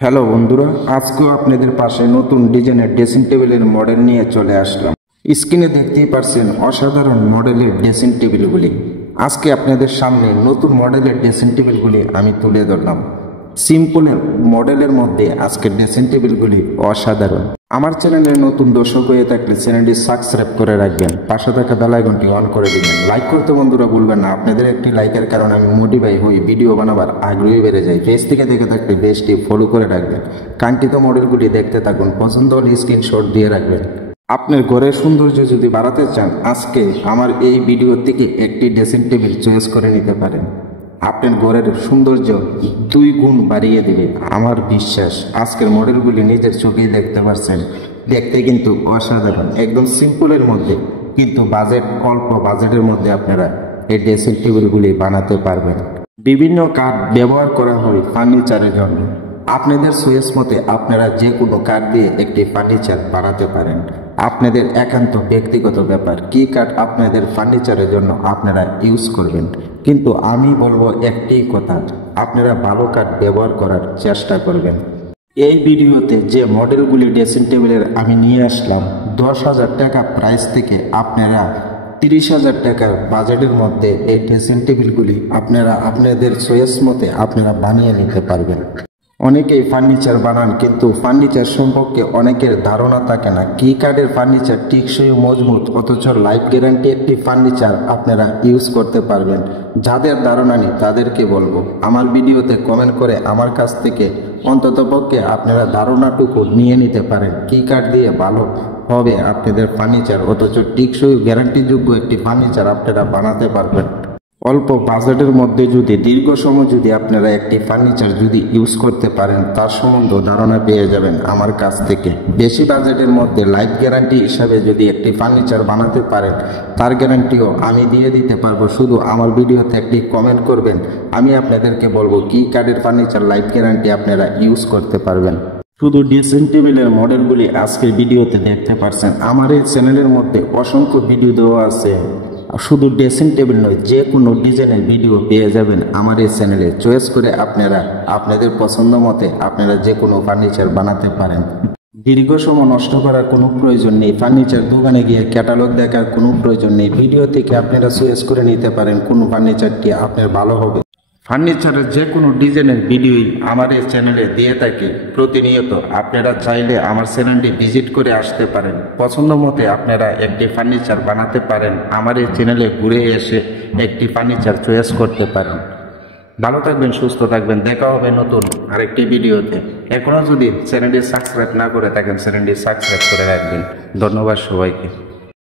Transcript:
Hello বন্ধুরা, আজকেও আপনাদের পাশে নতুন ডিজাইনের ড্রেসিং টেবিলের মডেল নিয়ে চলে আসলাম। স্ক্রিনে দেখতেই পারছেন অসাধারণ মডেলের ড্রেসিং টেবিলগুলি। আজকে আপনাদের সামনে নতুন মডেলের ড্রেসিং টেবিলগুলি আমি তুলে ধরলাম। সিম্পলের মডেলের মধ্যে আজকের ড্রেসিং টেবিলগুলি অসাধারণ। আমার চ্যানেলে নতুন দর্শক হয়ে থাকলে চ্যানেলটি সাবস্ক্রাইব করে রাখবেন, পাশে থাকা বেল আইকনটি অন করে দিবেন। লাইক করতে বন্ধুরা ভুলবেন না, আপনাদের একটি লাইকের কারণে আমি মোটিভাই হই, ভিডিও বানাবার আগ্রহী বেড়ে যায়। পেজ থেকে দেখে থাকলে পেজটি ফলো করে রাখবেন। কাঙ্ক্ষিত মডেলগুলি দেখতে থাকুন, পছন্দ হলে স্ক্রিনশট দিয়ে রাখবেন। আপনার ঘরের সৌন্দর্য যদি বাড়াতে চান, আজকে আমার এই ভিডিও থেকে একটি ড্রেসিং টেবিল চয়েস করে নিতে পারেন। আপনার ঘরের সৌন্দর্য 2 গুণ বাড়িয়ে দেবে আমার বিশ্বাস। আজকের মডেলগুলি নিজের চোখেই দেখতে পাচ্ছেন, দেখতে কিন্তু অসাধারণ। একদম সিম্পলের মধ্যে কিন্তু অল্প বাজেটের মধ্যে আপনারা এই ড্রেসিং টেবিলগুলি বানাতে পারবেন। বিভিন্ন কাঠ ব্যবহার করা হয় ফার্নিচারের জন্য। আপনাদের চয়েস মতে আপনারা যে কোনো কাঠ দিয়ে একটি ফার্নিচার বানাতে পারেন। আপনাদের একান্ত ব্যক্তিগত ব্যাপার কি কাঠ আপনাদের ফার্নিচারের জন্য আপনারা ইউজ করবেন। কিন্তু আমি বলবো একটি কথা, আপনারা ভালো কাঠ ব্যবহার করার চেষ্টা করবেন। এই ভিডিওতে যে মডেলগুলি ড্রেসিং টেবিলের আমি নিয়ে আসলাম, 10,000 টাকা প্রাইস থেকে আপনারা 30,000 টাকার বাজেটের মধ্যে এই ড্রেসিং টেবিলগুলি আপনারা আপনাদের চয়েস মতে আপনারা বানিয়ে নিতে পারবেন। অনেকেই ফার্নিচার বানান, কিন্তু ফার্নিচার সম্পর্কে অনেকের ধারণা থাকে না। কি কাঠের ফার্নিচার টিকসই মজবুত, অথচ লাইফ গ্যারান্টি একটি ফার্নিচার আপনারা ইউজ করতে পারবেন। যাদের ধারণা নেই তাদেরকে বলবো, আমার ভিডিওতে কমেন্ট করে আমার কাছ থেকে অন্ততপক্ষে আপনারা ধারণাটুকু নিয়ে নিতে পারেন কি কাঠ দিয়ে ভালো হবে আপনাদের ফার্নিচার, অথচ টিকসই গ্যারান্টিযোগ্য একটি ফার্নিচার আপনারা বানাতে পারবেন। অল্প বাজেটের মধ্যে যদি দীর্ঘ সময় যদি আপনারা একটি ফার্নিচার যদি ইউজ করতে পারেন, তার সম্বন্ধে ধারণা পেয়ে যাবেন আমার কাছ থেকে। বেশি বাজেটের মধ্যে লাইফ গ্যারান্টি হিসাবে যদি একটি ফার্নিচার বানাতে পারেন, তার গ্যারান্টিও আমি দিয়ে দিতে পারবো। শুধু আমার ভিডিওতে একটি কমেন্ট করবেন, আমি আপনাদেরকে বলবো কি কাঠের ফার্নিচার লাইফ গ্যারান্টি আপনারা ইউজ করতে পারবেন। শুধু ড্রেসিং টেবিলের মডেলগুলি আজকের ভিডিওতে দেখতে পাচ্ছেন। আমার এই চ্যানেলের মধ্যে অসংখ্য ভিডিও দেওয়া আছে। শুধু ড্রেসিং টেবিল নয়, যে কোনো ডিজাইনের ভিডিও পেয়ে যাবেন আমার এই চ্যানেলে। চয়েস করে আপনারা আপনাদের পছন্দ মতে আপনারা যে কোনো ফার্নিচার বানাতে পারেন। দীর্ঘ সময় নষ্ট করার কোনো প্রয়োজন নেই, ফার্নিচার দোকানে গিয়ে ক্যাটালগ দেখার কোনো প্রয়োজন নেই। ভিডিও থেকে আপনারা চয়েস করে নিতে পারেন কোন ফার্নিচারটি আপনার ভালো হবে। ফার্নিচারের যে কোনো ডিজাইনের ভিডিওই আমার এই চ্যানেলে দিয়ে থাকি প্রতিনিয়ত। আপনারা চাইলে আমার চ্যানেলটি ভিজিট করে আসতে পারেন, পছন্দ মতে আপনারা একটি ফার্নিচার বানাতে পারেন। আমার এই চ্যানেলে ঘুরে এসে একটি ফার্নিচার চয়েস করতে পারেন। ভালো থাকবেন, সুস্থ থাকবেন, দেখা হবে নতুন আরেকটি ভিডিওতে। এখনও যদি চ্যানেলটি সাবস্ক্রাইব না করে থাকেন, চ্যানেলটি সাবস্ক্রাইব করে রাখবেন। ধন্যবাদ সবাইকে।